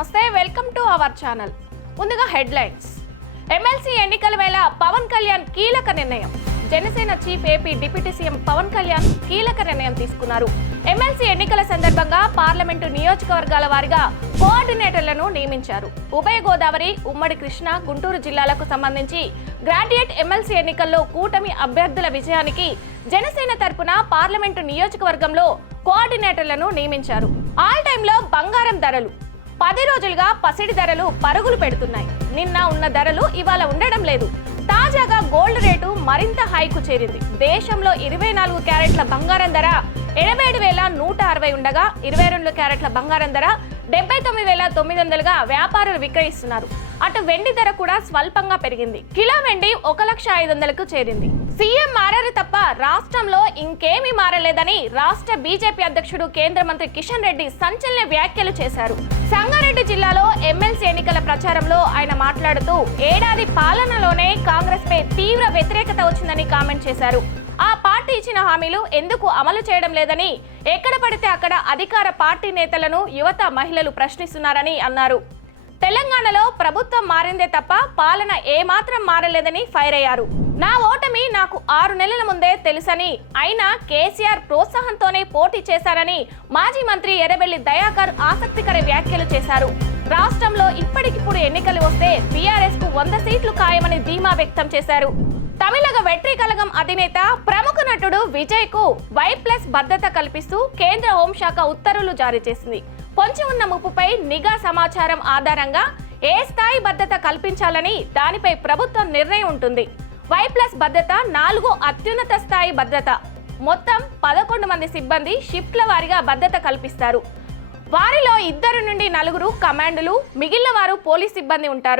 నమస్తే, welcome to our channel. ముందుగా headlines. MLC ఎన్నికల వేళ పవన్ కళ్యాణ్ కీలక నిర్ణయం. Janasena chief AP deputy CM Pawan Kalyan కీలక నిర్ణయం తీసుకున్నారు. ఎమ్మెల్సీ ఎన్నికల సందర్భంగా పార్లమెంటు నియోజకవర్గాల వారీగా కోఆర్డినేటర్లను నియమించారు. ఉభయ గోదావరి, ఉమ్మడి కృష్ణా, గుంటూరు జిల్లాలకు సంబంధించి గ్రాడ్యుయేట్ ఎమ్మెల్సీ ఎన్నికల్లో కూటమి అభ్యర్థుల విజయానికి జనసేన తరపున పార్లమెంటు నియోజకవర్గంలో కోఆర్డినేటర్లను నియమించారు. ఆల్ టైంలో బంగారం ధరలు 10 రోజులుగా పసిడి ధరలు పరుగులు పెడుతున్నాయి. నిన్న ఉన్న ధరలు ఇవాళ ఉండడం లేదు. తాజాగా గోల్డ్ రేటు మరింత హైకు చేరింది. దేశంలో 24 క్యారెట్ల బంగారం ధర 87,160 ఉండగా 22 క్యారెట్ల బంగారం ధర 79,900గా వ్యాపారులు విక్రయిస్తున్నారు. అటు వెండి ధర కూడా స్వల్పంగా పెరిగింది. కిలో వెండి 1,05,000కు చేరింది. సీఎం మారారు తప్ప రాష్ట్రంలో ఇంకేమీ మారలేదని రాష్ట్ర బీజేపీ అధ్యక్షుడు కేంద్ర మంత్రి కిషన్ రెడ్డి సంచలన వ్యాఖ్యలు చేశారు. సంగారెడ్డి జిల్లాలో ఎమ్మెల్సీ ఎన్నికల ప్రచారంలో ఆయన మాట్లాడుతూ ఏడాది పాలనలోనే కాంగ్రెస్ పై తీవ్ర వ్యతిరేకత వచ్చిందని కామెంట్ చేశారు. ఆ పార్టీ ఇచ్చిన హామీలు ఎందుకు అమలు చేయడం లేదని, ఎక్కడ పడితే అక్కడ అధికార పార్టీ నేతలను యువత, మహిళలు ప్రశ్నిస్తున్నారని అన్నారు. తెలంగాణలో ప్రభుత్వం మారిందే తప్ప పాలన ఏమాత్రం మారలేదని ఫైర్ అయ్యారు. నా ఓటమి నాకు 6 నెలల ముందే తెలుసని, అయినా కేసీఆర్ ప్రోత్సాహంతోనే పోటీ చేశారని మాజీ మంత్రి ఎర్రబెల్లి దయాకర్ ఆసక్తికర వ్యాఖ్యలు చేశారు. రాష్ట్రంలో ఇప్పటికిప్పుడు ఎన్నికలు వస్తే బీఆర్ఎస్ కు 100 సీట్లు ఖాయమని ధీమా వ్యక్తం చేశారు. తమిళగ వెట్రి కళగం అధినేత ప్రముఖ నటుడు విజయ్ కు Y+ భద్రత కల్పిస్తూ కేంద్ర హోంశాఖ ఉత్తర్వులు జారీ చేసింది. పొంచి ఉన్న ముప్పుపై నిఘా సమాచారం ఆధారంగా ఏ స్థాయి భద్రత కల్పించాలని దానిపై ప్రభుత్వం నిర్ణయం ఉంటుంది. Y+ భద్రత 4 అత్యున్నత స్థాయి భద్రత. మొత్తం 11 మంది సిబ్బంది షిఫ్ట్ల వారీగా భద్రత కల్పిస్తారు. వారిలో 2 నుండి 4 కమాండోలు, మిగిలిన వారు పోలీస్ సిబ్బంది ఉంటారు.